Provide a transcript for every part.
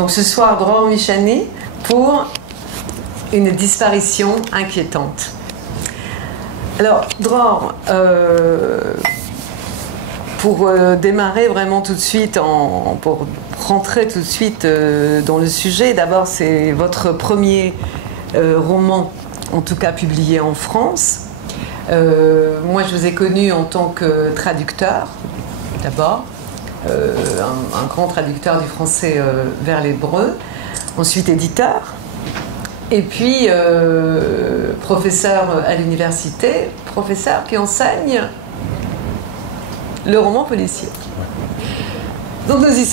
Donc ce soir, Dror Michani pour une disparition inquiétante. Alors, Dror, pour démarrer vraiment tout de suite, pour rentrer tout de suite dans le sujet, d'abord c'est votre premier roman, en tout cas publié en France. Moi je vous ai connu en tant que traducteur, d'abord, un grand traducteur du français vers l'hébreu, ensuite éditeur, et puis professeur à l'université, professeur qui enseigne le roman policier. Donc nous y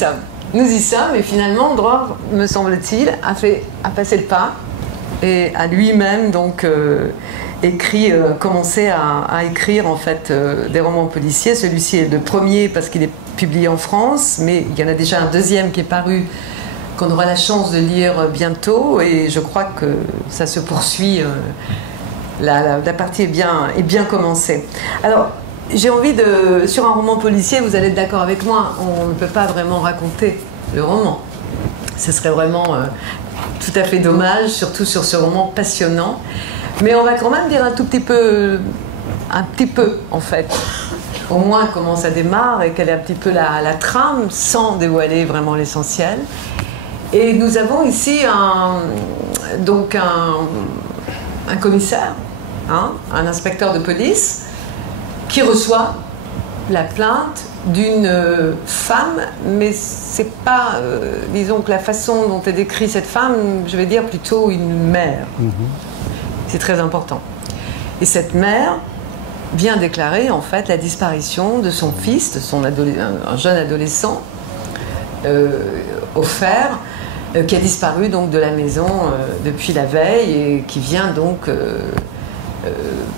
sommes, et finalement Dror, me semble-t-il, a passé le pas et a lui-même donc commencé à écrire en fait des romans policiers. Celui-ci est le premier parce qu'il est publié en France, mais il y en a déjà un deuxième qui est paru, qu'on aura la chance de lire bientôt, et je crois que ça se poursuit. La partie est bien commencée. Alors, j'ai envie sur un roman policier, vous allez être d'accord avec moi, on ne peut pas vraiment raconter le roman. Ce serait vraiment tout à fait dommage, surtout sur ce roman passionnant. Mais on va quand même dire un petit peu en fait, au moins comment ça démarre et quelle est un petit peu la trame, sans dévoiler vraiment l'essentiel. Et nous avons ici un commissaire, un inspecteur de police, qui reçoit la plainte d'une femme, mais c'est pas, disons que la façon dont est décrite cette femme, je vais dire plutôt une mère. C'est très important. Et cette mère vient déclarer en fait la disparition de son fils, un jeune adolescent, Ofer, qui a disparu donc de la maison depuis la veille et qui vient donc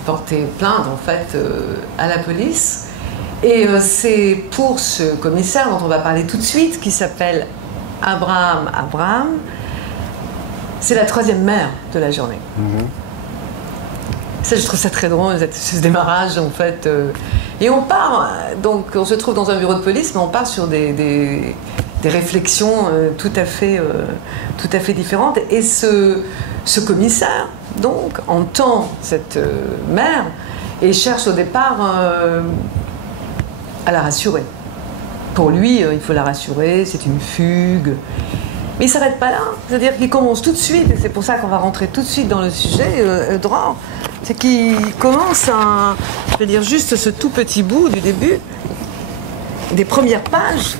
porter plainte en fait à la police. Et c'est pour ce commissaire dont on va parler tout de suite, qui s'appelle Abraham, c'est la troisième mère de la journée. Ça, je trouve ça très drôle, ce démarrage en fait. Et on part, donc on se trouve dans un bureau de police, mais on part sur des réflexions tout à fait différentes. Et ce commissaire, donc, entend cette mère et cherche au départ à la rassurer. Pour lui, il faut la rassurer, c'est une fugue. Mais il ne s'arrête pas là, c'est-à-dire qu'il commence tout de suite, et c'est pour ça qu'on va rentrer tout de suite dans le sujet, Dror, c'est qu'il commence je vais dire juste ce tout petit bout du début, des premières pages,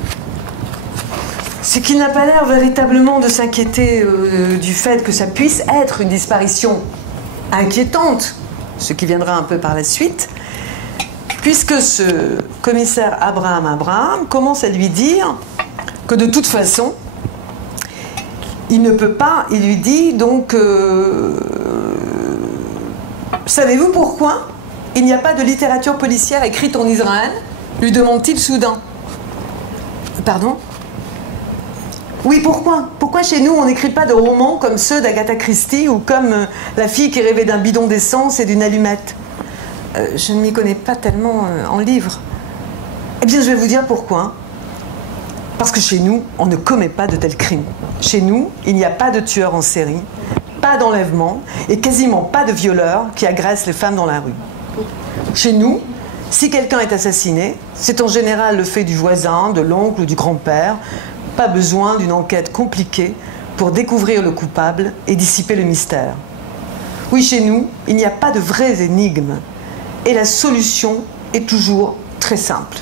c'est qu'il n'a pas l'air véritablement de s'inquiéter du fait que ça puisse être une disparition inquiétante, ce qui viendra un peu par la suite, puisque ce commissaire Abraham commence à lui dire que de toute façon, il ne peut pas, il lui dit donc, savez-vous pourquoi il n'y a pas de littérature policière écrite en Israël, lui demande-t-il soudain. Pardon? Oui, pourquoi? Pourquoi chez nous on n'écrit pas de romans comme ceux d'Agatha Christie ou comme La fille qui rêvait d'un bidon d'essence et d'une allumette? Je ne m'y connais pas tellement en livres. Eh bien, je vais vous dire pourquoi. Parce que chez nous, on ne commet pas de tels crimes. Chez nous, il n'y a pas de tueurs en série, pas d'enlèvement et quasiment pas de violeurs qui agressent les femmes dans la rue. Chez nous, si quelqu'un est assassiné, c'est en général le fait du voisin, de l'oncle ou du grand-père. Pas besoin d'une enquête compliquée pour découvrir le coupable et dissiper le mystère. Oui, chez nous, il n'y a pas de vraies énigmes. Et la solution est toujours très simple.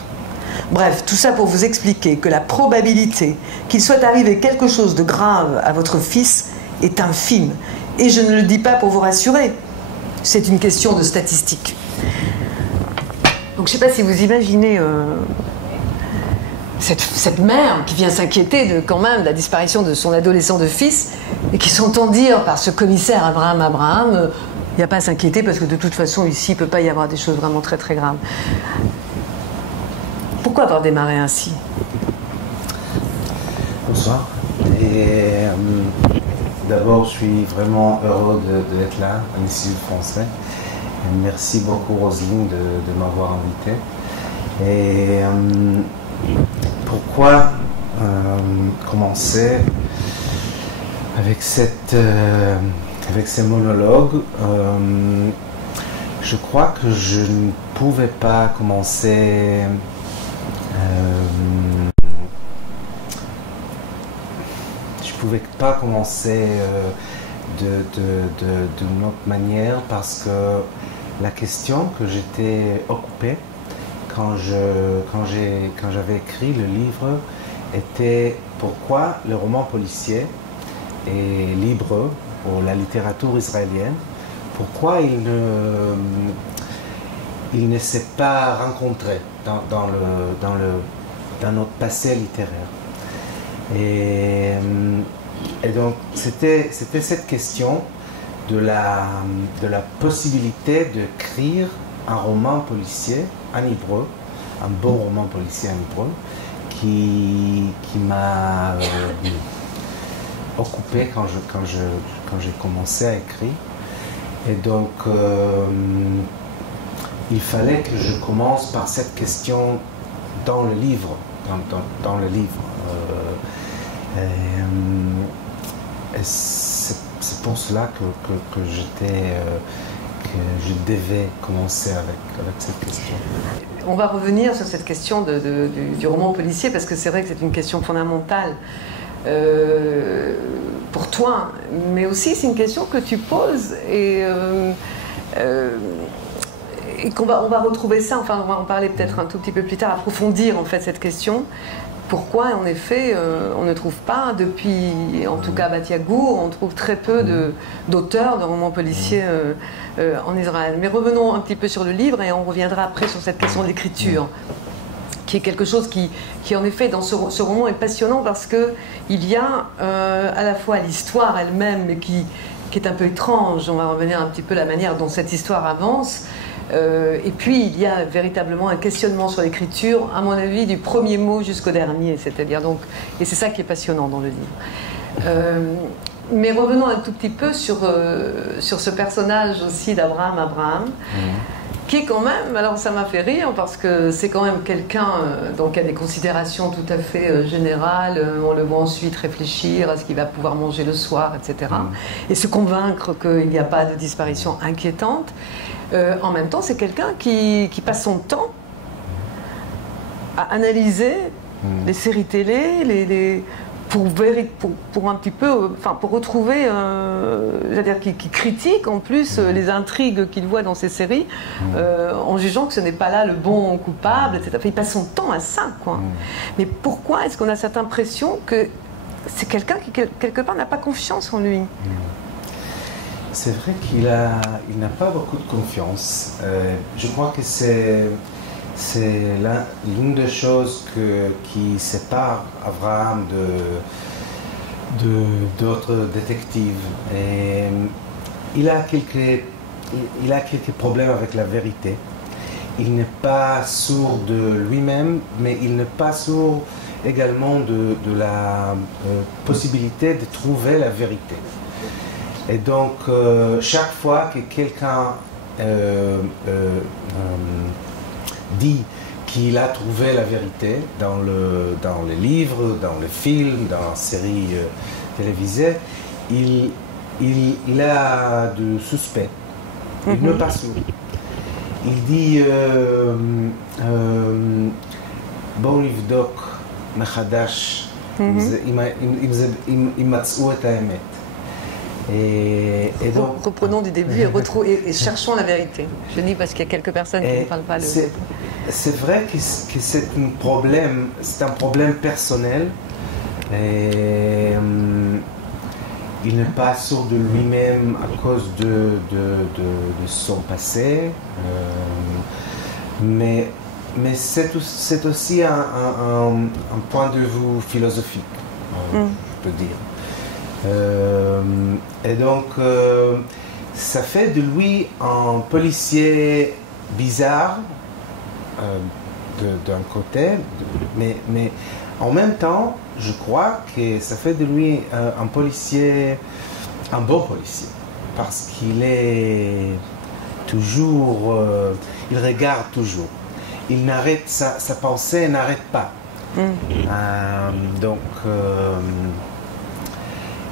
Bref, tout ça pour vous expliquer que la probabilité qu'il soit arrivé quelque chose de grave à votre fils est infime. Et je ne le dis pas pour vous rassurer, c'est une question de statistiques. Donc je ne sais pas si vous imaginez cette mère qui vient s'inquiéter quand même de la disparition de son adolescent de fils et qui s'entend dire par ce commissaire Abraham, il n'y a pas à s'inquiéter parce que de toute façon ici il ne peut pas y avoir des choses vraiment très très graves. Pourquoi avoir démarré ainsi? Bonsoir. Et d'abord, je suis vraiment heureux d'être là, à l'Institut français. Et merci beaucoup, Roselyne, de m'avoir invité. Et pourquoi commencer? avec ces monologues, je crois que je ne pouvais pas commencer d'une autre manière parce que la question que j'étais occupée quand j'avais écrit le livre était pourquoi le roman policier et l'hébreu ou la littérature israélienne, pourquoi il ne s'est pas rencontré dans notre passé littéraire. Et donc c'était cette question de la possibilité d'écrire un roman policier en hébreu, un bon roman policier en hébreu, qui m'a occupé quand j'ai commencé à écrire. Et donc il fallait que je commence par cette question dans le livre, dans le livre. Et c'est pour cela que je devais commencer avec cette question. On va revenir sur cette question du roman policier parce que c'est vrai que c'est une question fondamentale pour toi, mais aussi c'est une question que tu poses et qu'on va retrouver ça, enfin on va en parler peut-être un tout petit peu plus tard, approfondir en fait cette question. Pourquoi, en effet, on ne trouve pas, depuis, en tout cas, Bat-Yagour, on trouve très peu d'auteurs de romans policiers en Israël. Mais revenons un petit peu sur le livre et on reviendra après sur cette question de l'écriture, qui est quelque chose qui en effet, dans ce roman est passionnant parce qu'il y a à la fois l'histoire elle-même, mais qui est un peu étrange. On va revenir un petit peu à la manière dont cette histoire avance. Et puis il y a véritablement un questionnement sur l'écriture, à mon avis, du premier mot jusqu'au dernier, c'est-à-dire donc, et c'est ça qui est passionnant dans le livre. Mais revenons un tout petit peu sur ce personnage aussi d'Abraham, qui est quand même, alors ça m'a fait rire parce que c'est quand même quelqu'un donc qui a des considérations tout à fait générales. On le voit ensuite réfléchir à ce qu'il va pouvoir manger le soir, etc. Et se convaincre qu'il n'y a pas de disparition inquiétante. En même temps, c'est quelqu'un qui passe son temps à analyser les séries télé, pour un petit peu, enfin pour retrouver, c'est-à-dire qui critique en plus les intrigues qu'il voit dans ces séries, en jugeant que ce n'est pas là le bon coupable, etc. Enfin, il passe son temps à ça, quoi. Mais pourquoi est-ce qu'on a cette impression que c'est quelqu'un qui quelque part n'a pas confiance en lui? C'est vrai qu'il n'a pas beaucoup de confiance. Je crois que c'est l'une des choses qui sépare Abraham d'autres détectives. Et il a quelques problèmes avec la vérité. Il n'est pas sûr de lui-même, mais il n'est pas sûr également de la possibilité de trouver la vérité. Et donc, chaque fois que quelqu'un dit qu'il a trouvé la vérité dans les livres, dans les films, dans les séries télévisées, il a du suspect. Il n'est pas sûr. Il dit בואו נבדוק מחדש אם מצאו את האמת. Et donc, reprenons du début et cherchons la vérité. Je dis parce qu'il y a quelques personnes qui ne parlent pas le... C'est vrai que c'est un problème personnel. Et, il n'est pas sûr de lui-même à cause de son passé. Mais c'est aussi un point de vue philosophique, je peux dire. Et donc, ça fait de lui un policier bizarre d'un côté, mais en même temps, je crois que ça fait de lui un bon policier, parce qu'il est toujours, il regarde toujours, il n'arrête, sa pensée n'arrête pas. Donc,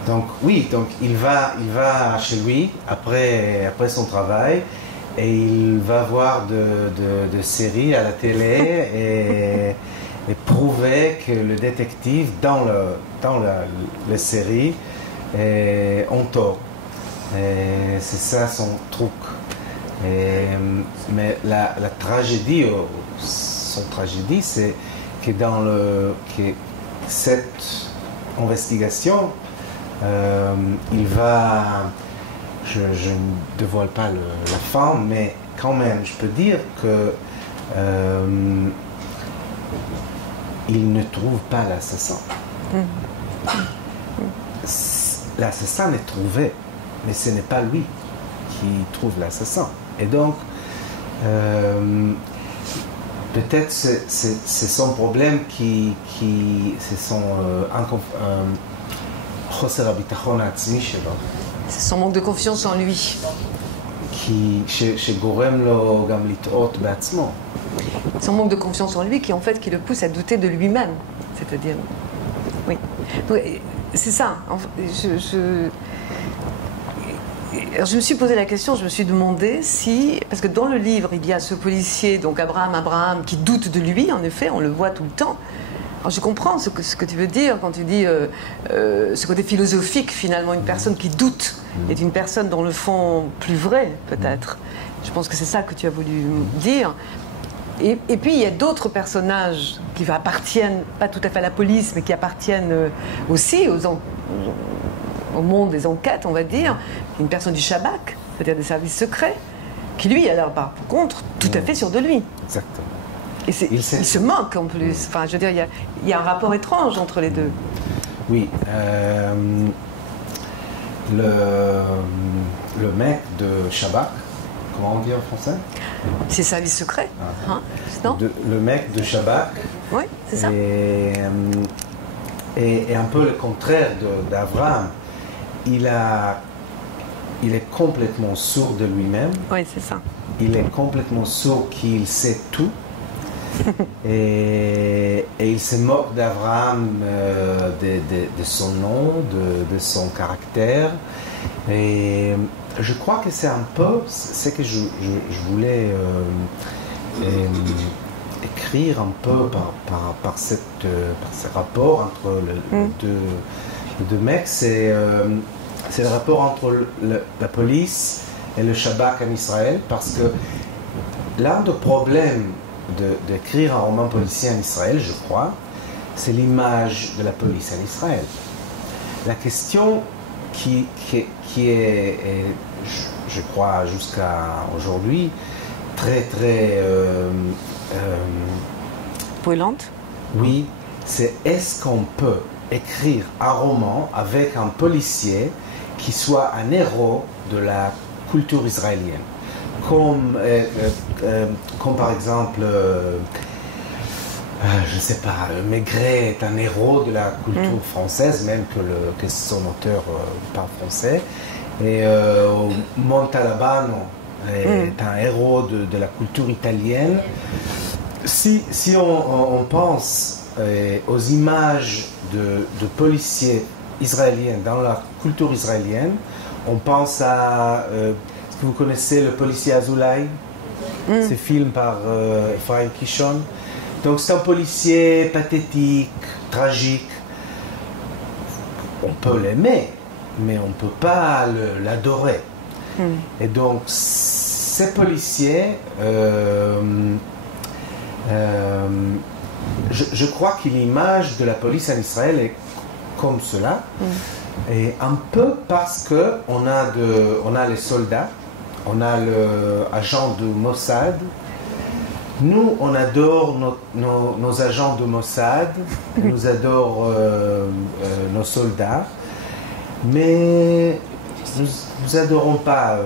Donc oui, donc il va chez lui après son travail et il va voir de séries à la télé et prouver que le détective dans la série ont tort. C'est ça son truc. Mais la tragédie, son tragédie, c'est que que cette investigation, il va, je ne dévoile pas la fin, mais quand même, je peux dire que il ne trouve pas l'assassin. L'assassin est trouvé, mais ce n'est pas lui qui trouve l'assassin. Et donc, peut-être c'est son problème c'est son c'est son manque de confiance en lui. Son manque de confiance en lui qui le pousse à douter de lui-même. C'est-à-dire, oui. C'est ça. Alors, je me suis posé la question, je me suis demandé si, parce que dans le livre, il y a ce policier, donc Abraham, qui doute de lui, en effet, on le voit tout le temps. Alors, je comprends ce que tu veux dire quand tu dis ce côté philosophique, finalement, une personne qui doute est une personne dans le fond plus vraie, peut-être. Je pense que c'est ça que tu as voulu dire. Et puis, il y a d'autres personnages qui appartiennent, pas tout à fait à la police, mais qui appartiennent aussi au monde des enquêtes, on va dire. Une personne du Shabak, c'est-à-dire des services secrets, qui lui, alors, par contre, tout à fait sûr de lui. Exactement. Et il se moque en plus. Enfin, je veux dire, il y a un rapport étrange entre les deux. Oui. Le mec de Shabak, comment on dit en français? C'est service secret. Hein, non? Le mec de Shabak. Oui, c'est ça. Et un peu le contraire d'Abraham. Il est complètement sourd de lui-même. Oui, c'est ça. Il est complètement sourd qu'il sait tout. et il se moque d'Abraham, de son nom, de son caractère. Et je crois que c'est un peu ce que je voulais écrire un peu par ce rapport entre les deux mecs. C'est le rapport entre la police et le Shabak en Israël, parce que l'un des problèmes d'écrire un roman policier en Israël, je crois, c'est l'image de la police en Israël. La question qui est, je crois, jusqu'à aujourd'hui, très, très... brûlante. Oui, c'est est-ce qu'on peut écrire un roman avec un policier qui soit un héros de la culture israélienne, comme par exemple, je ne sais pas, Maigret est un héros de la culture française, même que son auteur parle français, et Montalbano est un héros de la culture italienne. Si on pense aux images de policiers israéliens dans la culture israélienne, on pense à... est-ce que vous connaissez le policier Azoulay? Ce film par Ephraim Kishon. Donc c'est un policier pathétique, tragique. On peut l'aimer, mais on ne peut pas l'adorer. Et donc ces policiers, je crois que l'image de la police en Israël est comme cela. Et un peu parce qu'on a les soldats, on a l'agent de Mossad. Nous, on adore nos agents de Mossad, nous adore nos soldats, mais nous n'adorons pas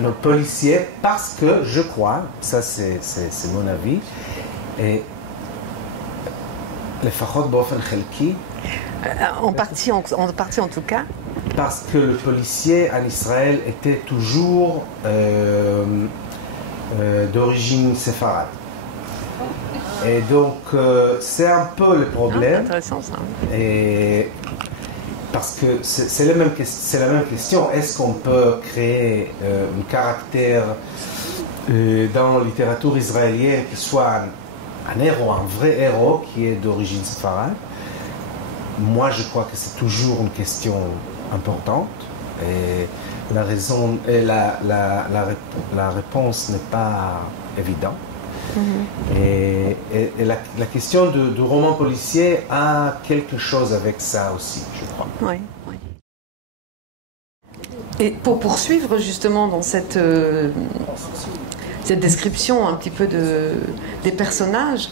nos policiers parce que, je crois, ça c'est mon avis, et les Fachot Bofen Chelki, en partie en tout cas. Parce que le policier en Israël était toujours d'origine séfarade. Et donc, c'est un peu le problème. Intéressant ça. Et parce que c'est la même question. Est-ce qu'on peut créer un caractère dans la littérature israélienne qui soit un héros, un vrai héros qui est d'origine séfarade? Moi, je crois que c'est toujours une question importante. Et la raison et la réponse n'est pas évidente. Et la question du roman policier a quelque chose avec ça aussi, je crois. Oui, oui. Et pour poursuivre justement dans cette description un petit peu des personnages,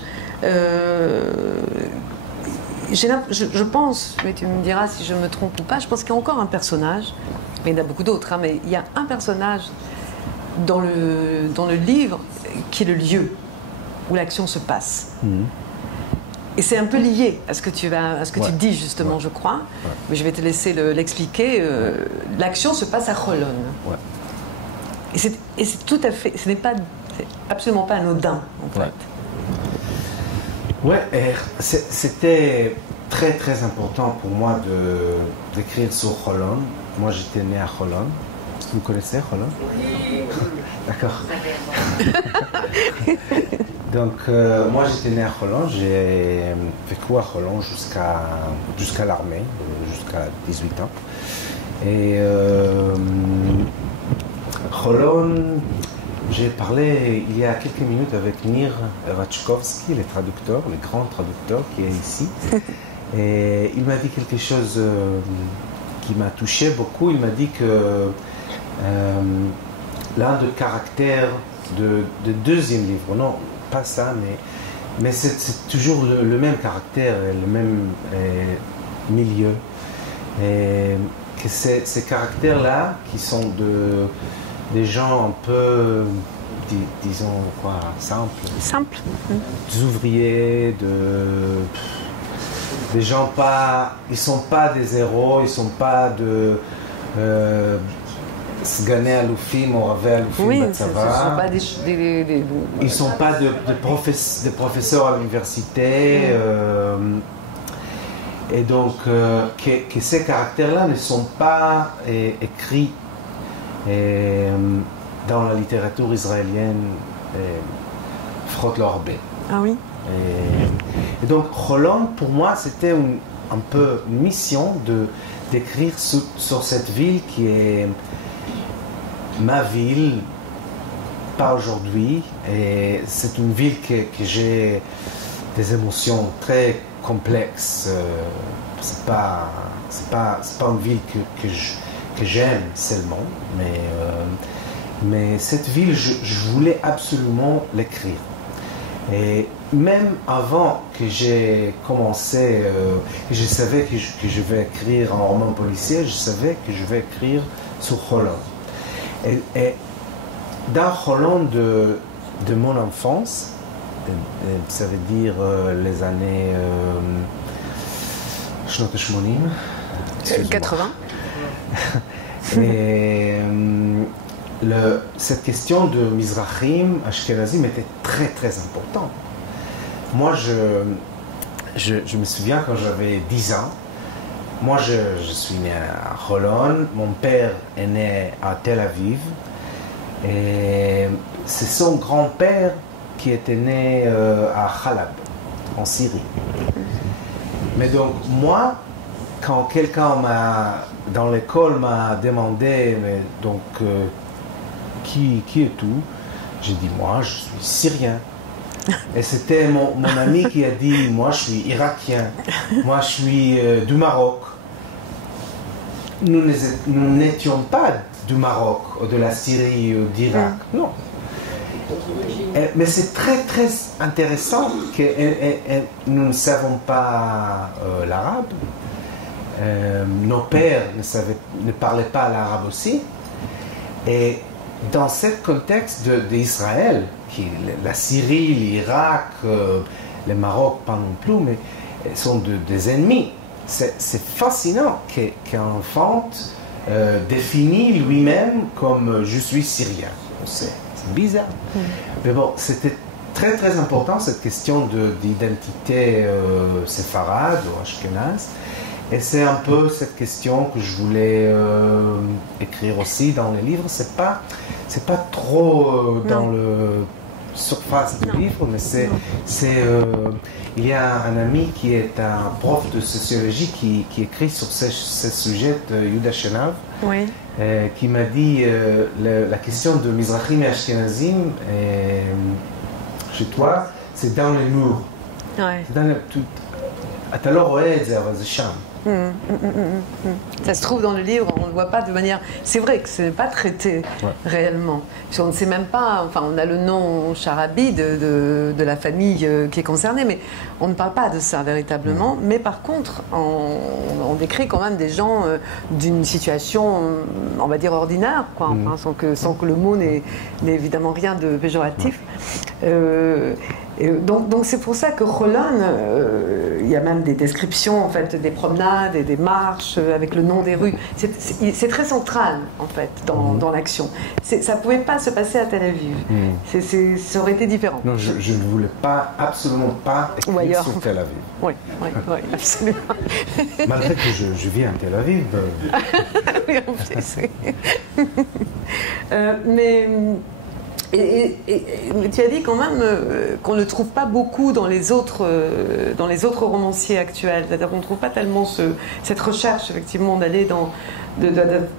je pense, mais tu me diras si je me trompe ou pas, je pense qu'il y a encore un personnage, mais il y en a beaucoup d'autres, hein, mais il y a un personnage dans le livre qui est le lieu où l'action se passe. Et c'est un peu lié à ce que tu dis justement, je crois, mais je vais te laisser l'expliquer. L'action se passe à Holon. Et c'est tout à fait, c'est absolument pas anodin en fait. Ouais, c'était très très important pour moi d'écrire sur Holon. Moi j'étais né à Holon. Vous connaissez Holon? Oui. D'accord. Donc moi j'étais né à Holon, j'ai vécu à Holon jusqu'à l'armée, jusqu'à 18 ans. Et Holon, j'ai parlé il y a quelques minutes avec Nir Ratchkovski, le grand traducteur qui est ici. Et il m'a dit quelque chose qui m'a touché beaucoup. Il m'a dit que l'un des caractères du deuxième livre, non, pas ça, mais c'est toujours le même caractère, le même milieu. Et que ces caractères-là, qui sont des gens un peu, disons quoi, simples. Des ouvriers, des gens pas, ils sont pas des héros, ils sont pas de Sgané Aloufim ou Ravé Aloufim Batzava. Ils ne sont pas des professeurs à l'université. Et donc, que ces caractères-là ne sont pas écrits dans la littérature israélienne frotte l'orbée. Ah oui. Et donc, Holon, pour moi, c'était un peu une mission d'écrire sur cette ville qui est ma ville, pas aujourd'hui. Et c'est une ville que j'ai des émotions très complexes. C'est pas une ville que j'aime seulement, mais cette ville, je voulais absolument l'écrire. Et même avant que j'ai commencé, je savais que je vais écrire un roman policier, je savais que je vais écrire sur Holon. Et dans Holon de mon enfance, ça veut dire les années 80. Et cette question de Mizrahim, Ashkenazim était très très importante. Moi, je me souviens quand j'avais 10 ans, moi je suis né à Holon, mon père est né à Tel Aviv, et c'est son grand-père qui était né à Halab, en Syrie. Mais donc moi, quand quelqu'un dans l'école m'a demandé, mais donc qui es-tu? J'ai dit, moi je suis syrien. Et c'était mon ami qui a dit, moi je suis irakien, moi je suis du Maroc. Nous n'étions pas du Maroc, ou de la Syrie ou d'Irak, non. Mais c'est très très intéressant que nous ne savons pas l'arabe. Nos pères ne parlaient pas l'arabe aussi. Et dans ce contexte d'Israël, la Syrie, l'Irak, le Maroc, pas non plus, mais sont des ennemis. C'est fascinant qu'un enfant définit lui-même comme je suis syrien. C'est bizarre. Mais bon, c'était très très important cette question d'identité séfarade ou ashkénaze. Et c'est un peu cette question que je voulais écrire aussi dans le livre. C'est pas trop dans le surface du livre, mais il y a un ami qui est un prof de sociologie qui écrit sur ce sujet, Yuda Shenav, Oui. qui m'a dit la question de Mizrahim et Ashkenazim chez toi, c'est dans les murs. Ouais. אתה לא רואה את זה, אבל זה שם. Ça se trouve dans le livre, on ne le voit pas de manière... C'est vrai que ce n'est pas traité réellement. On ne sait même pas... Enfin, on a le nom Charabi de la famille qui est concernée, mais on ne parle pas de ça véritablement. Mais par contre, on décrit quand même des gens d'une situation, on va dire, ordinaire, quoi, enfin, sans que le mot n'ait évidemment rien de péjoratif. Donc c'est pour ça que Holon, il y a même des descriptions en fait, des promenades et des marches avec le nom des rues. C'est très central en fait dans l'action. Ça ne pouvait pas se passer à Tel Aviv. Ça aurait été différent. Non, je ne voulais absolument pas écrire sur Tel Aviv. Oui, absolument. Malgré que je vis à Tel Aviv. Oui, en plus. Mais tu as dit quand même qu'on ne trouve pas beaucoup dans les autres romanciers actuels. C'est-à-dire qu'on ne trouve pas tellement cette recherche, effectivement, d'aller de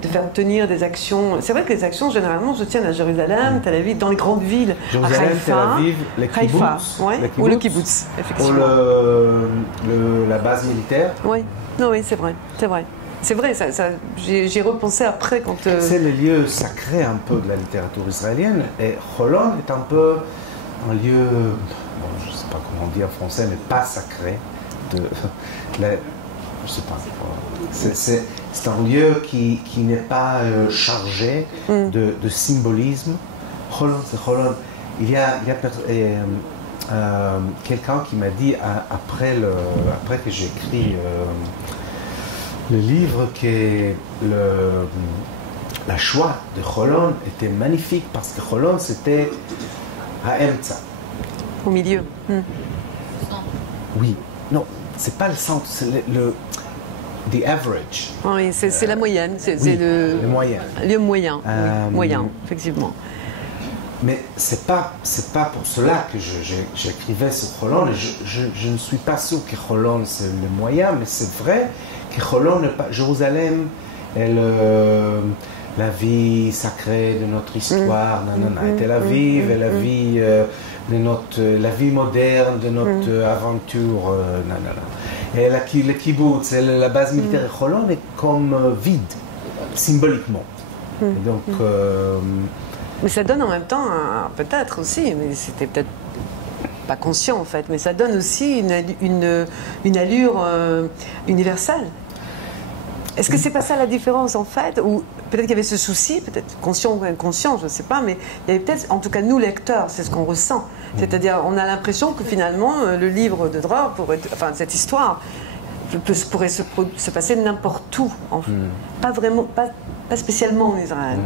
faire tenir des actions. C'est vrai que les actions, généralement, se tiennent à Jérusalem, Tel Aviv, dans les grandes villes, Jérusalem, à Haïfa, Tel Aviv, les kibbutz, ou le kibbutz, effectivement. Ou la base militaire. Oui, c'est vrai, c'est vrai. C'est vrai, j'y repensé après quand... C'est le lieu sacré un peu de la littérature israélienne, et Holon est un peu un lieu, je ne sais pas comment on dit en français, mais pas sacré. Je ne sais pas. C'est un lieu qui n'est pas chargé de symbolisme. Holon, c'est Holon. Il y a quelqu'un qui m'a dit, après que j'ai écrit... le livre que la choix de Holon était magnifique parce que Holon c'était Haemtza. Au milieu. Oui, non, c'est pas le centre, c'est the average. Oui, c'est la moyenne, c'est le moyen. Le moyen, moyen, effectivement. Mais c'est pas pour cela que j'écrivais sur Holon. Je ne suis pas sûr que Holon c'est le moyen, mais c'est vrai que Holon n'est pas Jérusalem est la vie sacrée de notre histoire, et Tel Aviv est la vie la vie moderne de notre aventure, et le kibbutz, la base militaire de Holon est comme vide symboliquement. Et donc mais ça donne en même temps, peut-être aussi, mais c'était peut-être pas conscient en fait, mais ça donne aussi une allure universelle. Est-ce que c'est pas ça la différence en fait? Ou peut-être qu'il y avait ce souci, peut-être conscient ou inconscient, je ne sais pas, mais il y avait peut-être, en tout cas nous lecteurs, c'est ce qu'on ressent. C'est-à-dire, on a l'impression que finalement, le livre de Dror, enfin cette histoire, pourrait se passer n'importe où, pas vraiment, pas spécialement en Israël.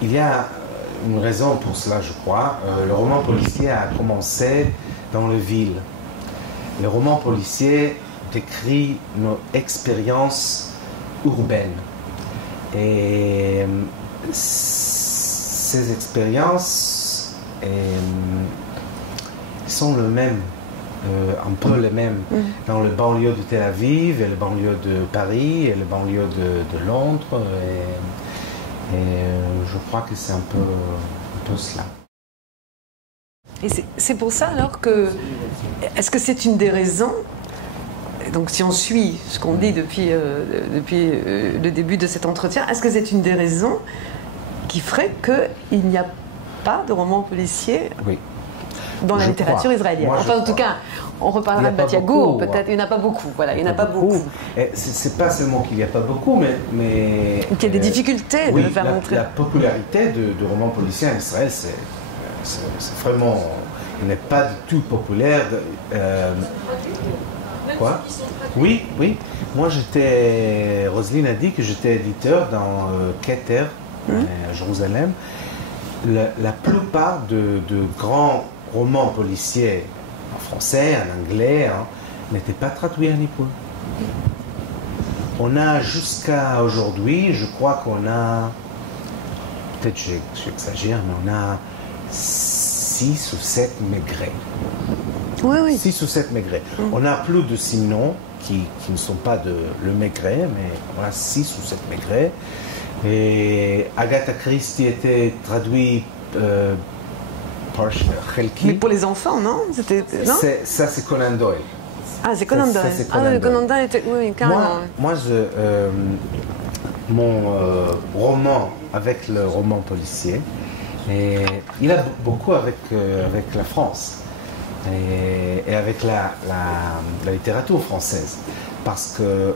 Il y a une raison pour cela, je crois. Le roman policier a commencé dans les villes. Le roman policier décrit nos expériences urbaines. Et ces expériences sont les mêmes, un peu les mêmes, dans le banlieue de Tel Aviv, et le banlieue de Paris, et le banlieue de Londres. Et je crois que c'est un peu cela. Et c'est pour ça alors que... Est-ce que c'est une des raisons, donc si on suit ce qu'on dit depuis le début de cet entretien, est-ce que c'est une des raisons qui ferait qu'il n'y a pas de roman policier dans la littérature israélienne? Enfin, en tout cas, on reparlera de Bat-Yagour, peut-être. Il n'y en a pas beaucoup. Voilà, il n'y en a pas beaucoup. C'est pas seulement qu'il n'y a pas beaucoup, mais qu'il y a des difficultés de le faire montrer. La popularité de romans policiers en Israël, c'est vraiment... Il n'est pas du tout populaire. Quoi? Oui. Moi, Roselyne a dit que j'étais éditeur dans Keter, à Jérusalem. La plupart de grands romans policiers en français, en anglais, n'étaient pas traduits en hébreu. On a jusqu'à aujourd'hui, je crois qu'on a, peut-être j'exagère, mais on a 6 ou 7 Maigret. Oui, oui. 6 ou 7 Maigret. On a plus de Simon qui ne sont pas le Maigret, mais on a 6 ou 7 Maigret. Et Agatha Christie était traduit par Chelki. Mais pour les enfants, non? Ça, c'est Conan Doyle. Ah, c'est Conan Doyle. Ah oui, Conan Doyle était... Oui, carrément. Moi mon roman avec le roman policier, et il a beaucoup avec la France et avec la littérature française. Parce que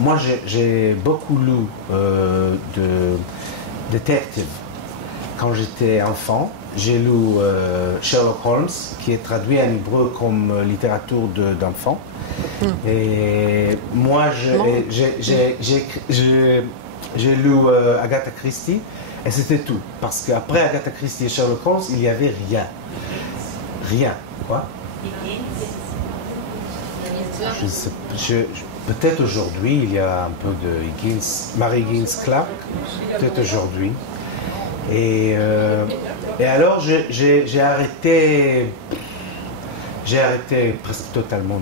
moi, j'ai beaucoup lu de détectives. Quand j'étais enfant, j'ai lu Sherlock Holmes, qui est traduit en hébreu comme littérature d'enfant. Et moi, j'ai lu Agatha Christie, et c'était tout. Parce qu'après Agatha Christie et Sherlock Holmes, il n'y avait rien. Rien, quoi. Peut-être aujourd'hui, il y a un peu de Mary Higgins Clark, peut-être aujourd'hui. Et alors, j'ai arrêté presque totalement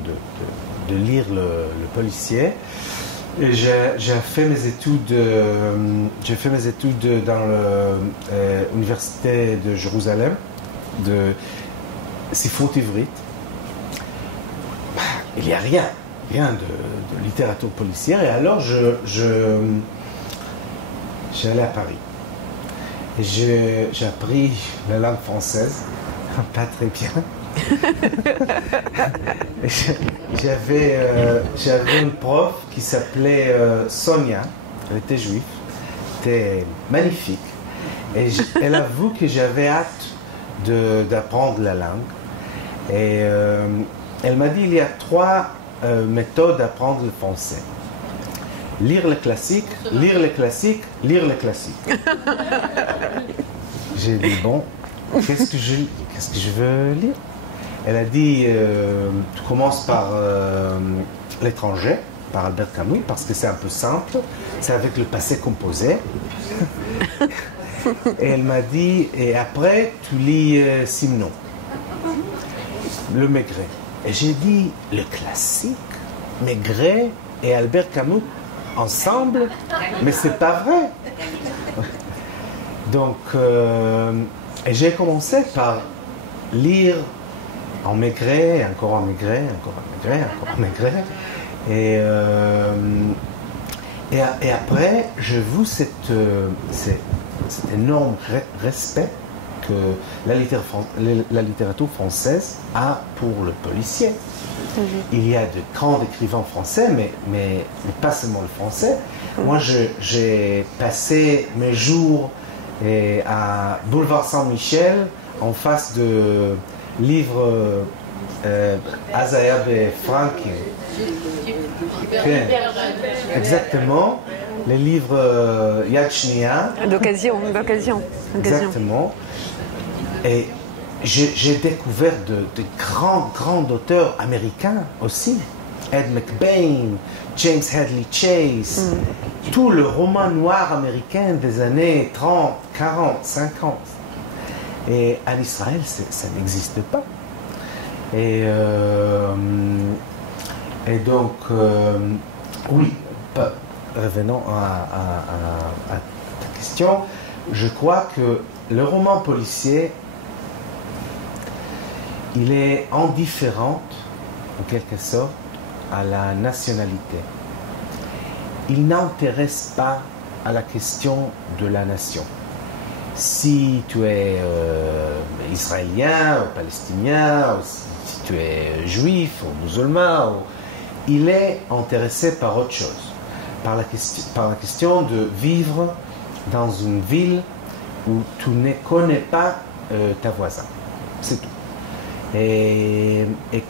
de lire le policier. Et j'ai fait mes études dans l'université de Jérusalem, de Sifrut Ivrit. Il n'y a rien de littérature policière. Et alors, j'allais à Paris. Et j'ai appris la langue française, pas très bien. J'avais une prof qui s'appelait Sonia, elle était juive, était magnifique. Et elle a vu que j'avais hâte d'apprendre la langue. Et elle m'a dit il y a 3 méthodes d'apprendre le français. Lire le classique, lire le classique, lire le classique. J'ai dit bon, qu'est-ce que je veux lire? Elle a dit tu commences par L'étranger, par Albert Camus, parce que c'est un peu simple, c'est avec le passé composé. Et elle m'a dit et après tu lis Simon, le Maigret. Et j'ai dit le classique, Maigret et Albert Camus ensemble, mais c'est pas vrai. Donc, et j'ai commencé par lire en Maigret, encore en Maigret, encore en Maigret, encore en Maigret. Et après, je vu cet énorme respect que la littérature française a pour le policier. Il y a de grands écrivains français, mais pas seulement le français. Moi, j'ai passé mes jours à Boulevard Saint-Michel, en face de livres Azayab et Franklin. Exactement. Les livres Yad Shnia. D'occasion. Exactement. Et j'ai découvert de grands auteurs américains aussi. Ed McBain, James Hadley Chase, tout le roman noir américain des années 30, 40, 50. Et en Israël, ça n'existe pas. Et donc, oui, revenons à ta question, je crois que le roman policier, il est indifférent, en quelque sorte, à la nationalité. Il n'intéresse pas à la question de la nation. Si tu es israélien ou palestinien, ou si tu es juif ou musulman, il est intéressé par autre chose, par la question de vivre dans une ville où tu ne connais pas ta voisin. C'est tout. Et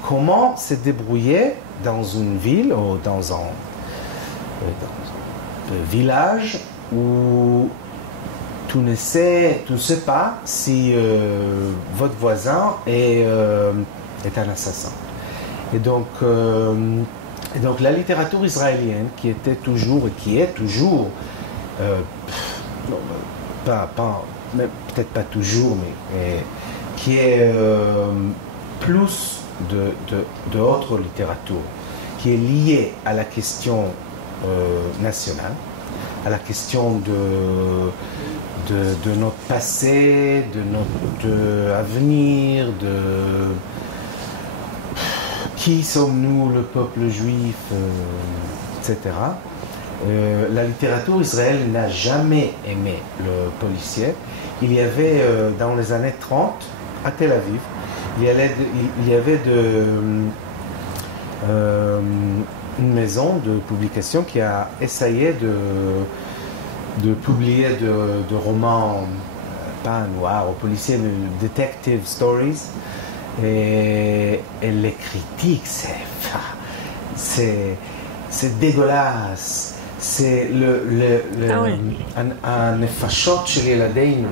comment se débrouiller dans une ville ou dans un village où tu ne sais pas si votre voisin est un assassin. Et donc, Et donc la littérature israélienne, qui était toujours et qui est toujours, non, peut-être pas toujours, mais qui est plus de autre littérature, qui est liée à la question nationale, à la question de notre passé, de notre avenir, de qui sommes-nous, le peuple juif, etc. La littérature israélienne n'a jamais aimé le policier. Il y avait, dans les années 30, à Tel Aviv, il y avait une maison de publication qui a essayé de publier de romans, pas noirs, aux policiers, mais detective stories. Et les critiques, c'est dégueulasse. C'est un nefashot chez ילדינו.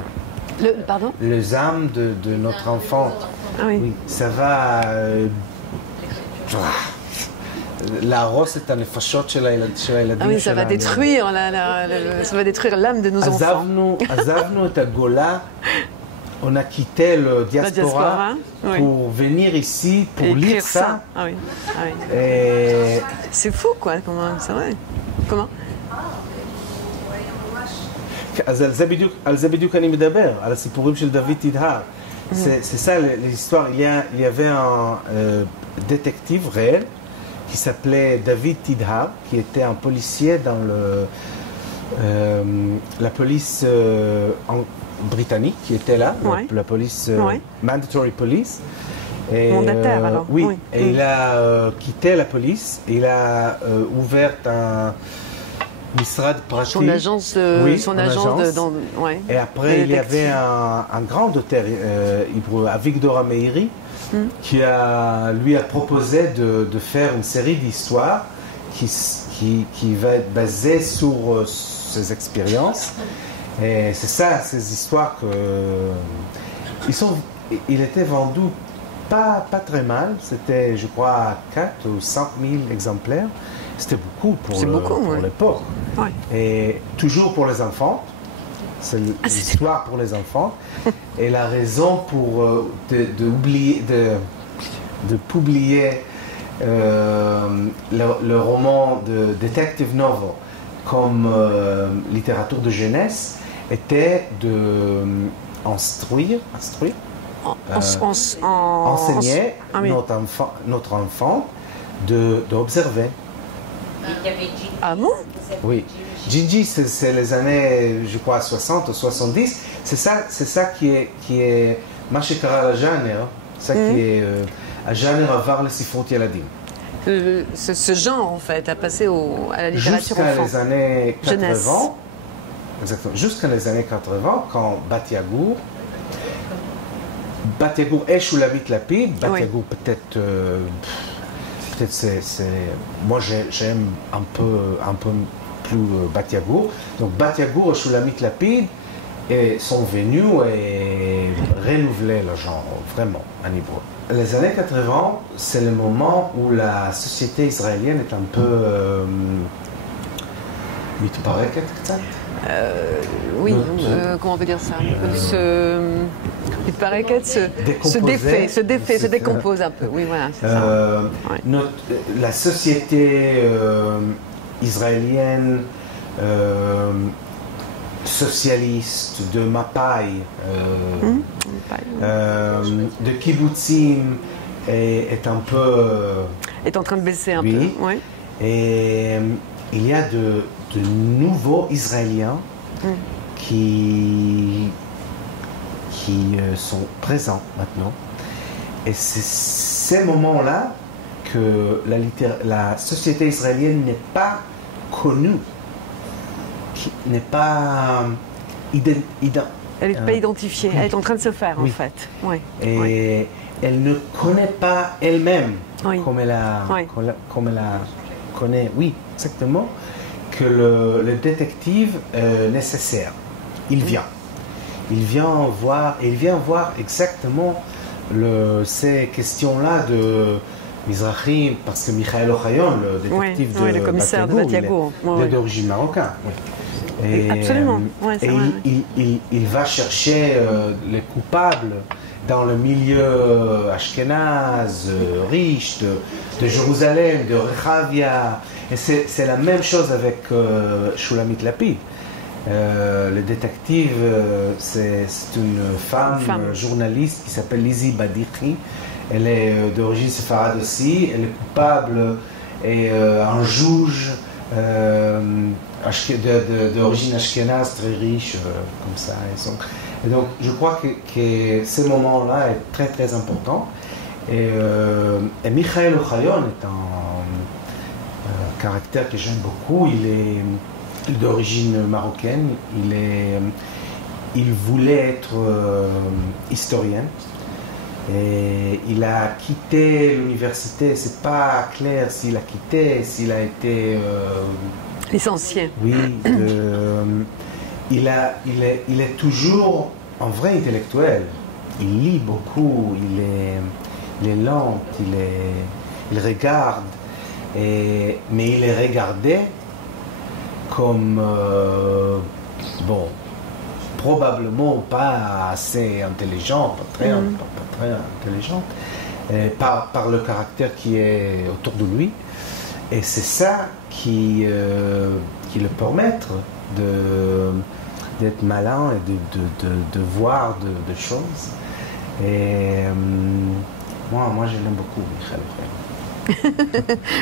Pardon? Les âmes de notre enfant. Ah oui. Oui, ça va. La rose est un nefashot chez הילדים. Ah oui, ça va détruire ça va détruire l'âme de nos enfants. עזבנו את הגולה. On a quitté le diaspora oui. pour venir ici, pour lire ça. Ah oui. Ah oui. Et... C'est fou, quoi, c'est vrai. Comment? על זה בדיוק אני מדבר, על הסיפורים של דוד תדהר. C'est ça l'histoire. Il y avait un détective réel qui s'appelait David Tidhar, qui était un policier dans la police britannique qui était là, la police mandatory police. Et, mandataire alors. Oui, et il a quitté la police, il a ouvert un Misrad Prati. Son agence, Et après il y avait un grand auteur hébreu, Avigdor Meiri, qui lui a proposé de faire une série d'histoires qui va être basée sur ses expériences. Et c'est ça, ces histoires il était vendu pas très mal, c'était je crois 4 ou 5 000 exemplaires, c'était beaucoup pour l'époque. Ouais. Et toujours pour les enfants, c'est l'histoire pour les enfants. Et la raison pour de publier le roman de Detective Novel comme littérature de jeunesse était enseigner notre enfant d'observer. Ah bon? Oui. Gigi, c'est les années, je crois, 60 ou 70. C'est ça qui est מה שקרה לג'אנר, ça qui est הג'אנר עבר לספרות ילדים. Ce genre, en fait, a passé à la littérature enfant. Jusqu'à les années 80. Exactement. Jusqu'à les années 80, quand Bat Yagour et Shulamit Lapid, Bat Yagour peut-être c'est moi j'aime un peu plus Bat Yagour. Donc Bat Yagour et Shulamit Lapid sont venus et renouveler le genre vraiment en hébreu. Les années 80, c'est le moment où la société israélienne est un peu מתפרקת קצת. Oui, comment on peut dire ça? Il paraît qu'elle se défait, se décompose un peu. Oui, voilà, c'est ça. La société israélienne socialiste, de Mapai, de kibbutzim, est un peu... est en train de baisser un peu. Oui. Et il y a de nouveaux Israéliens qui sont présents maintenant. Et c'est ces moments-là que la société israélienne n'est pas connue, n'est pas elle n'est pas identifiée, elle est en train de se faire en fait. Oui. Et elle ne connaît pas elle-même comme elle la connaît. Oui, exactement. Que le détective nécessaire, il vient voir exactement ces questions-là Mizrahi, parce que Michael Ochayon, le détective le commissaire de Bat-Yagour, il est d'origine marocaine. Et, absolument. Il va chercher les coupables dans le milieu ashkénaze, riche, de Jérusalem, de Rechavia. Et c'est la même chose avec Shulamit Lapid. Le détective, c'est une femme journaliste qui s'appelle Lizzie Badichi. Elle est d'origine séfarade aussi. Elle est coupable et un juge d'origine ashkénaze très riche, comme ça. Et donc, je crois que ce moment-là est très très important. Et Michael Ochayon est un caractère que j'aime beaucoup. Il est d'origine marocaine. Il voulait être historien. Et il a quitté l'université. C'est pas clair s'il a quitté, s'il a été licencié. Oui. Il est toujours un vrai intellectuel. Il lit beaucoup. Il est lent. Il regarde. Mais il est regardé comme probablement pas assez intelligent, pas très intelligent, par le caractère qui est autour de lui. Et c'est ça qui le permet d'être malin et de voir de choses. Et moi je l'aime beaucoup, Michael Ochayon.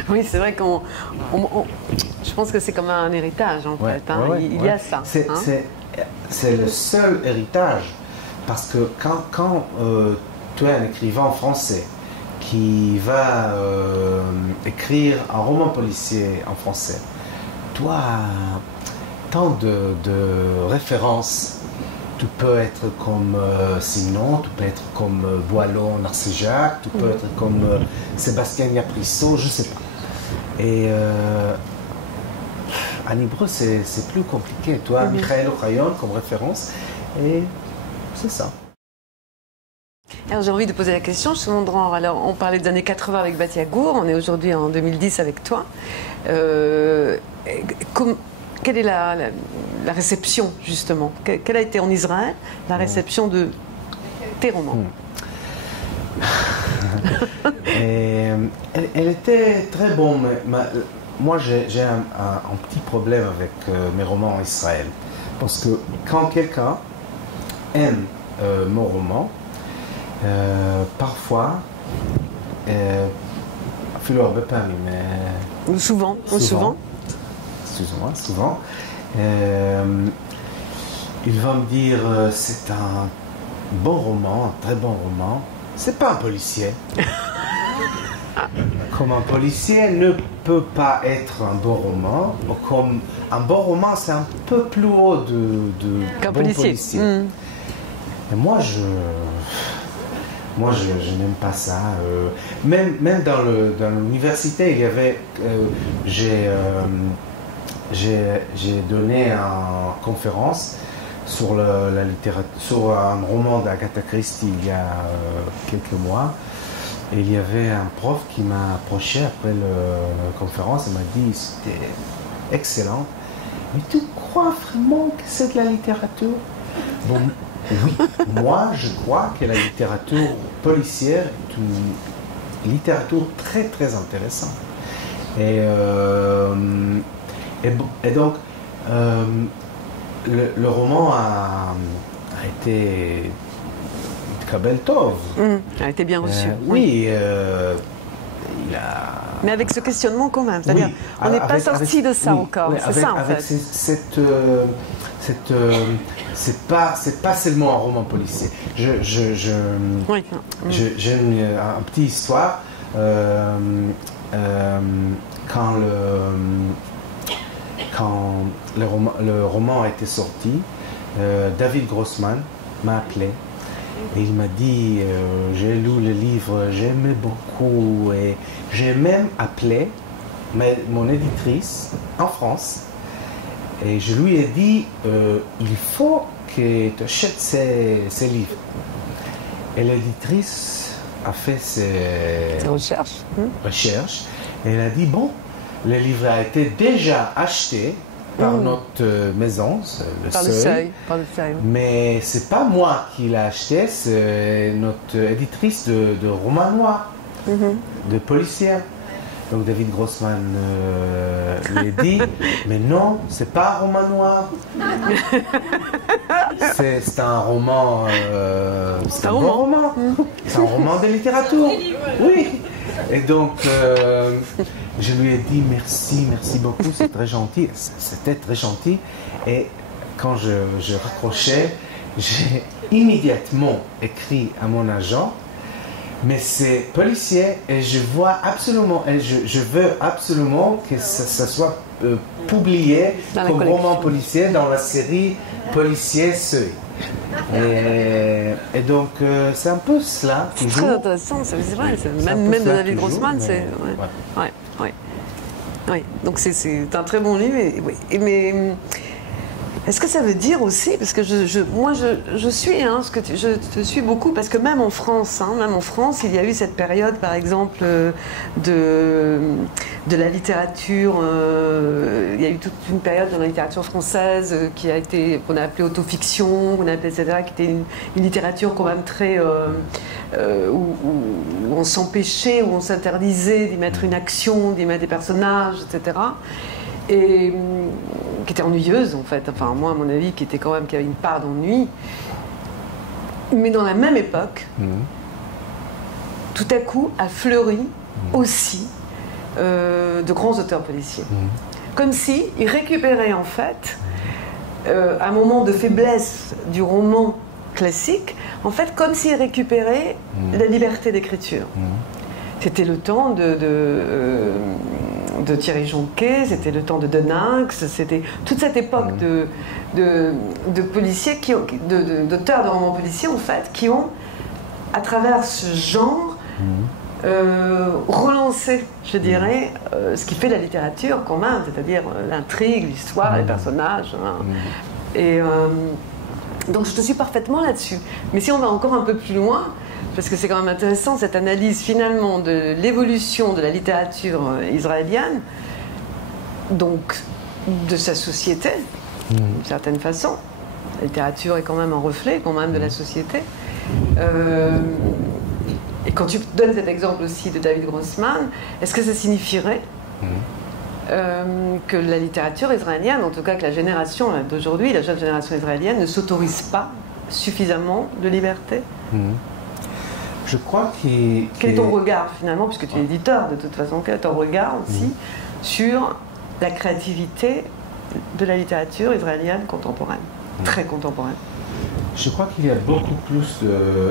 Oui, c'est vrai je pense que c'est comme un héritage en fait. Il y a ça. C'est le seul héritage, parce que quand tu es un écrivain français qui va écrire un roman policier en français, tu as tant de références. Tu peux être comme Sinon, tu peux être comme Boileau, Narcejac, tu peux être comme Sébastien Yaprissot, je ne sais pas. Et en hébreu, c'est plus compliqué. Tu as Michael Ochayon comme référence, et c'est ça. Alors j'ai envie de poser la question, alors on parlait des années 80 avec Bat-Yagour, on est aujourd'hui en 2010 avec toi. Quelle est la réception, justement? Quelle a été en Israël la réception de tes romans? Elle était très bonne. Moi, j'ai un petit problème avec mes romans en Israël. Parce que quand quelqu'un aime mon roman, parfois, souvent, il va me dire c'est un bon roman, un très bon roman. C'est pas un policier. Comme un policier ne peut pas être un bon roman, comme un bon roman, c'est un peu plus haut qu'un bon policier. Et moi, je n'aime pas ça. Même dans l'université, il y avait, j'ai donné une conférence sur la littérature, sur un roman d'Agatha Christie il y a quelques mois. Et il y avait un prof qui m'a approché après la conférence et m'a dit c'était excellent. Mais tu crois vraiment que c'est de la littérature? Bon, oui, moi je crois que la littérature policière est une littérature très très intéressante. Et donc, le roman a été Kabel Tov. A été bien reçu. Oui, il a... Mais avec ce questionnement quand même, c'est-à-dire, on n'est pas sorti de ça encore, c'est ça en fait. C'est pas seulement un roman policier. J'ai une petite histoire. Quand le roman a été sorti, David Grossman m'a appelé et il m'a dit j'ai lu le livre, j'aimais beaucoup, et j'ai même appelé mon éditrice en France et je lui ai dit il faut que tu achètes ces livres. Et l'éditrice a fait ses recherches. Et elle a dit, bon, le livre a été déjà acheté par notre maison, Par le seuil. Mais c'est pas moi qui l'ai acheté, c'est notre éditrice de romans noirs, de policiers. Donc David Grossman lui dit, mais non, c'est pas un roman noir. C'est un roman, c'est un bon roman. C'est un roman de littérature. Oui. Et donc, je lui ai dit merci beaucoup, c'est très gentil. C'était très gentil. Et quand je raccrochais, j'ai immédiatement écrit à mon agent. Mais c'est policier et je vois absolument, et je veux absolument que ça soit publié comme roman policier dans la série Policier Seuil. Et donc c'est un peu cela. C'est très intéressant, c'est vrai, même de David Grossman, c'est... Ouais. Donc c'est un très bon livre, mais est-ce que ça veut dire aussi, parce que moi je suis, je te suis beaucoup, parce que même en France, il y a eu cette période, par exemple, de la littérature, il y a eu toute une période dans la littérature française qui a été, qu'on a appelée autofiction, etc., qui était une littérature quand même très, où on s'empêchait, où on s'interdisait d'y mettre une action, d'y mettre des personnages, etc., et qui était ennuyeuse en fait, enfin moi à mon avis qui avait une part d'ennui, mais dans la même époque, tout à coup a fleuri aussi de grands auteurs policiers, comme si ils récupéraient en fait un moment de faiblesse du roman classique, en fait comme s'ils récupéraient la liberté d'écriture. C'était le temps de Thierry Jonquet, c'était le temps de Deninx, c'était toute cette époque de policiers, d'auteurs de romans policiers en fait, qui ont, à travers ce genre, relancé, je dirais, ce qui fait la littérature quand même, c'est-à-dire l'intrigue, l'histoire, les personnages. Et donc je te suis parfaitement là-dessus. Mais si on va encore un peu plus loin, parce que c'est quand même intéressant cette analyse finalement de l'évolution de la littérature israélienne, donc de sa société, d'une certaine façon. La littérature est quand même un reflet quand même de la société. Et quand tu donnes cet exemple aussi de David Grossman, est-ce que ça signifierait que la littérature israélienne, en tout cas que la génération d'aujourd'hui, la jeune génération israélienne, ne s'autorise pas suffisamment de liberté? Je crois Quel est ton regard finalement, puisque tu es éditeur de toute façon, quel est ton regard aussi sur la créativité de la littérature israélienne contemporaine, très contemporaine? Je crois qu'il y a beaucoup plus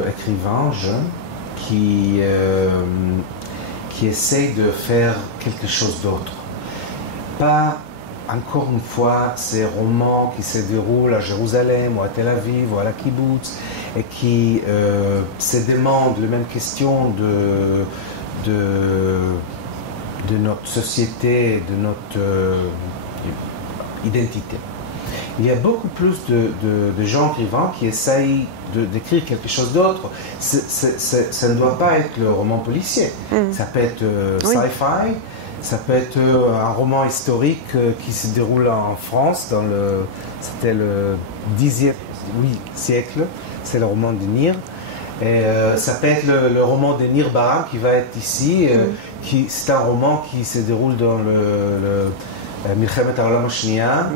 d'écrivains jeunes qui essayent de faire quelque chose d'autre. Pas, encore une fois, ces romans qui se déroulent à Jérusalem ou à Tel Aviv ou à la Kibbutz et qui se demandent les mêmes questions de notre société, de notre identité. Il y a beaucoup plus de gens écrivains qui essayent d'écrire quelque chose d'autre. Ça ne doit pas être le roman policier. Ça peut être sci-fi, ça peut être un roman historique qui se déroule en France, c'était le 10e siècle, c'est le roman de Nir. Et ça peut être le roman de Nir Baram qui va être ici, c'est un roman qui se déroule dans le Milchemet Ha'olam Hashniya,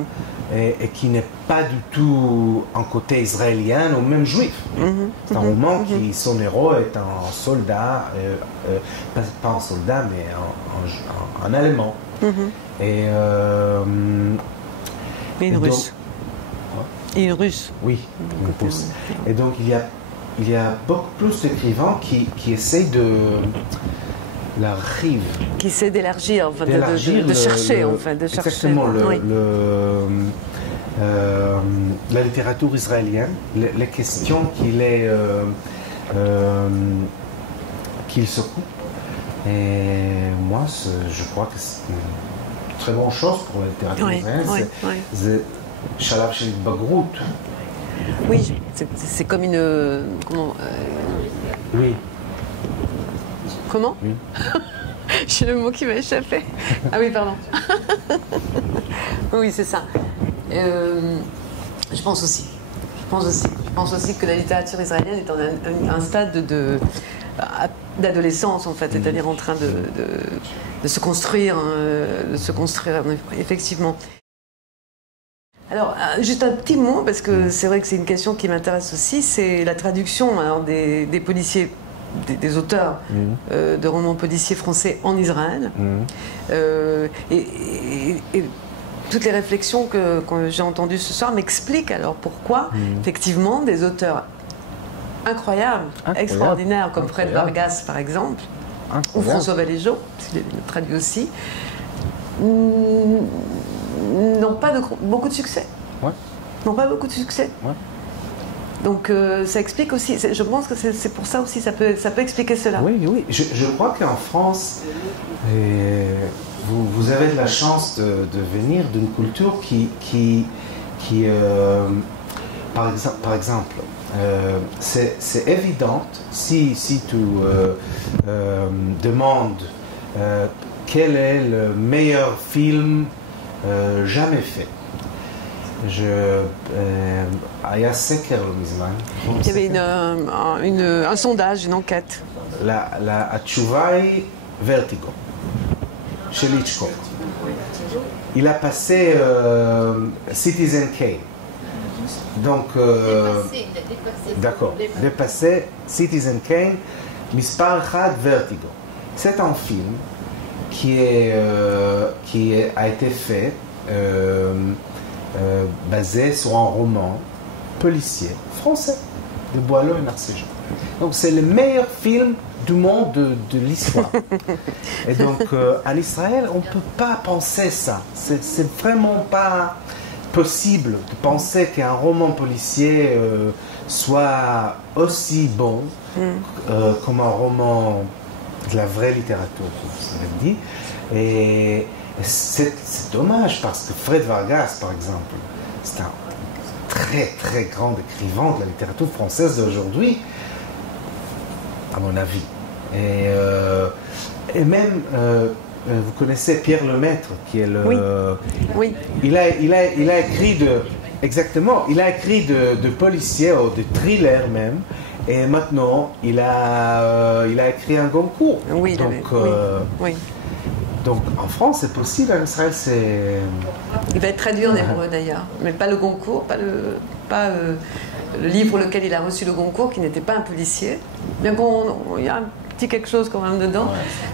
et qui n'est pas du tout un côté israélien ou même juif. C'est un roman qui, son héros est un soldat, pas un soldat, mais un Allemand. Et une Russe. Et une Russe. Oui, une Russe. Et donc il y a beaucoup plus d'écrivains qui essayent de la rive. Qui essaie d'élargir, enfin, de chercher, en fait. Exactement, la littérature israélienne, les questions qu'il s'occupe. Et moi, je crois que c'est une très bonne chose pour la littérature israélienne. C'est Shalav Shel Bagrout. Oui, c'est comme une... Oui. Comment? Oui. J'ai le mot qui m'a échappé. Ah oui, pardon. Oui, c'est ça. Je pense aussi. Je pense aussi que la littérature israélienne est en un stade d'adolescence, en fait, c'est-à-dire en train de se construire, effectivement. Alors, juste un petit mot, parce que c'est vrai que c'est une question qui m'intéresse aussi, c'est la traduction alors, des policiers, des auteurs de romans policiers français en Israël. Et toutes les réflexions que j'ai entendues ce soir m'expliquent alors pourquoi, effectivement, des auteurs incroyables, extraordinaires, comme Fred Vargas, par exemple, ou François Valéjo, s'il est traduit aussi, n'ont pas beaucoup de succès. N'ont pas beaucoup de succès. Donc ça explique aussi, je pense que c'est pour ça aussi, ça peut expliquer cela. Oui, oui. Je crois qu'en France, vous avez de la chance de venir d'une culture qui par exemple, c'est évident si tu demandes quel est le meilleur film jamais fait. Il y a il y avait un sondage, une enquête. La התשובה היא Vertigo, של היצ'קוק. Il a passé Citizen Kane. Donc, d'accord, dépassé Citizen Kane, מספר 1 Vertigo. C'est un film qui a été fait basé sur un roman policier français de Boileau et Narcéjon. Donc c'est le meilleur film du monde de l'histoire. Et donc en Israël, on ne peut pas penser ça. C'est vraiment pas possible de penser qu'un roman policier soit aussi bon comme un roman de la vraie littérature, vous avez dit. Et c'est dommage parce que Fred Vargas, par exemple, c'est un très très grand écrivain de la littérature française d'aujourd'hui, à mon avis. Et même, vous connaissez Pierre Lemaître, qui est le... Oui. Il a écrit exactement, il a écrit de policiers, ou de thrillers même, et maintenant, il a écrit un Goncourt. Oui, oui. Donc en France c'est possible, en Israël c'est... Il va être traduit en hébreu d'ailleurs, mais pas le Goncourt, pas le livre pour lequel il a reçu le Goncourt, qui n'était pas un policier. Bien qu'il y a un petit quelque chose quand même dedans,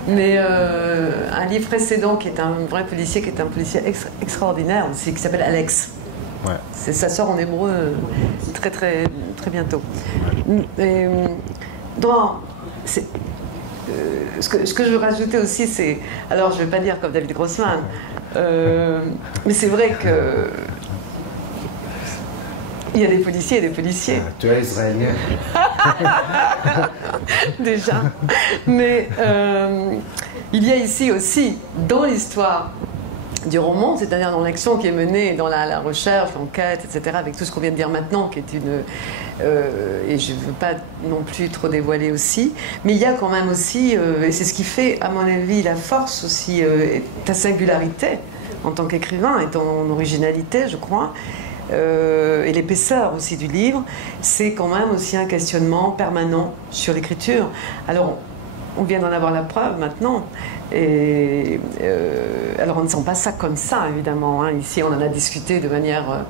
mais un livre précédent qui est un vrai policier, qui est un policier extraordinaire aussi, qui s'appelle Alex. Ça sort en hébreu très très très bientôt. Et, ce que je veux rajouter aussi, c'est... Alors, je ne vais pas dire comme David Grossman, mais c'est vrai que... Il y a des policiers et des policiers. Tu es israélien. Déjà. Mais il y a ici aussi, dans l'histoire du roman, c'est-à-dire dans l'action qui est menée, dans la recherche, l'enquête, etc., avec tout ce qu'on vient de dire maintenant, qui est une... et je ne veux pas non plus trop dévoiler aussi, mais il y a quand même aussi, et c'est ce qui fait, à mon avis, la force aussi, ta singularité en tant qu'écrivain et ton originalité, je crois, et l'épaisseur aussi du livre, c'est quand même aussi un questionnement permanent sur l'écriture. Alors, on vient d'en avoir la preuve maintenant. Et alors on ne sent pas ça comme ça, évidemment. Hein. Ici, on en a discuté de manière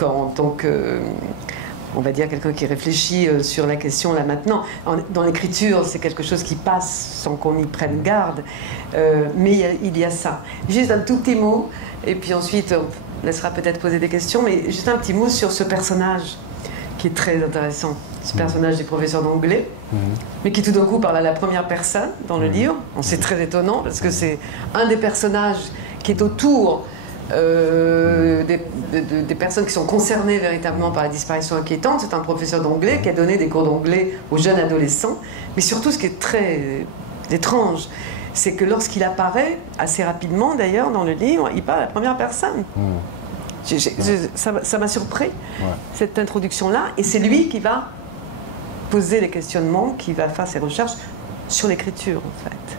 en tant que, on va dire, quelqu'un qui réfléchit sur la question là maintenant. Dans l'écriture, c'est quelque chose qui passe sans qu'on y prenne garde. Mais il y a ça. Juste un tout petit mot, et puis ensuite, on laissera peut-être poser des questions, mais juste un petit mot sur ce personnage qui est très intéressant. Ce personnage du professeur d'anglais, mais qui tout d'un coup parle à la première personne dans le livre. C'est très étonnant parce que c'est un des personnages qui est autour des personnes qui sont concernées véritablement par la disparition inquiétante. C'est un professeur d'anglais qui a donné des cours d'anglais aux jeunes adolescents. Mais surtout, ce qui est très étrange, c'est que lorsqu'il apparaît, assez rapidement d'ailleurs dans le livre, il parle à la première personne. Ça m'a surpris, cette introduction-là, et c'est lui qui va poser les questionnements, qui va faire ses recherches sur l'écriture, en fait.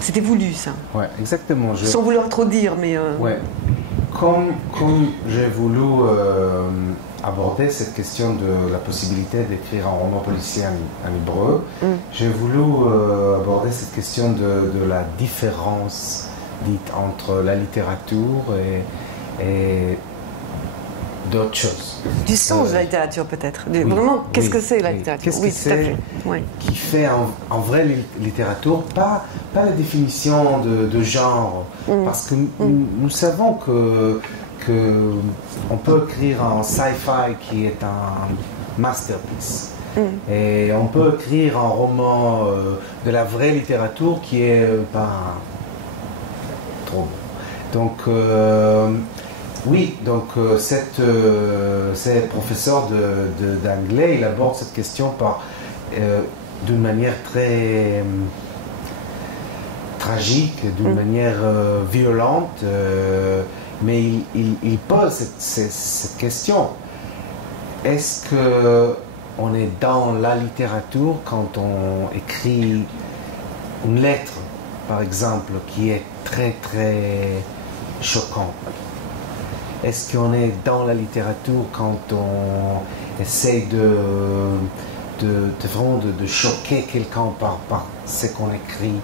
C'était voulu, ça. Ouais, exactement. Sans vouloir trop dire, mais... Ouais. Comme j'ai voulu aborder cette question de la possibilité d'écrire un roman policier en hébreu, j'ai voulu aborder cette question de la différence dite entre la littérature et d'autres choses. Du sens de la littérature, peut-être. Oui, Vraiment, qu'est-ce oui, que c'est la oui. littérature? Qu'est-ce Oui, que tout à fait. Oui. Qui fait en vraie littérature, pas la définition de genre, parce que nous savons que on peut écrire un sci-fi qui est un masterpiece. Et on peut écrire un roman de la vraie littérature qui est pas trop bon. Donc, oui, donc ces professeurs d'anglais, il aborde cette question d'une manière très tragique, d'une manière violente, mais il pose cette question. Est-ce qu'on est dans la littérature quand on écrit une lettre, par exemple, qui est très très choquante? Est-ce qu'on est dans la littérature quand on essaie vraiment de choquer quelqu'un par ce qu'on écrit,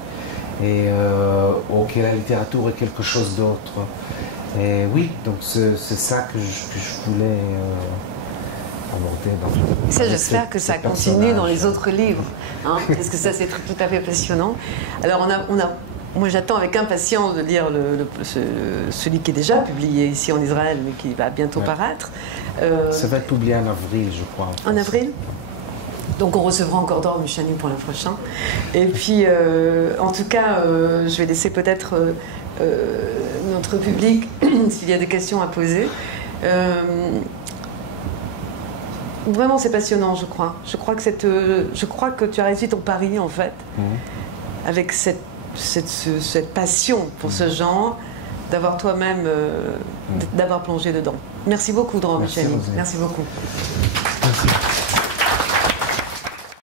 ou que la littérature est quelque chose d'autre? Et oui, donc c'est ça que je voulais aborder. Ça, j'espère que ça continue dans les autres livres, hein, parce que ça, c'est tout à fait passionnant. Alors, moi, j'attends avec impatience de lire celui qui est déjà publié ici en Israël, mais qui va bientôt paraître. Ça va être publié en avril, je crois. En avril? Donc on recevra encore Dror Mishani pour le prochain. Et puis, en tout cas, je vais laisser peut-être notre public, s'il y a des questions à poser. Vraiment, c'est passionnant, je crois. Je crois que tu as réussi ton pari, en fait, avec cette passion pour ce genre, d'avoir toi-même, d'avoir plongé dedans. Merci beaucoup, Dror Mishani. Merci beaucoup. Merci.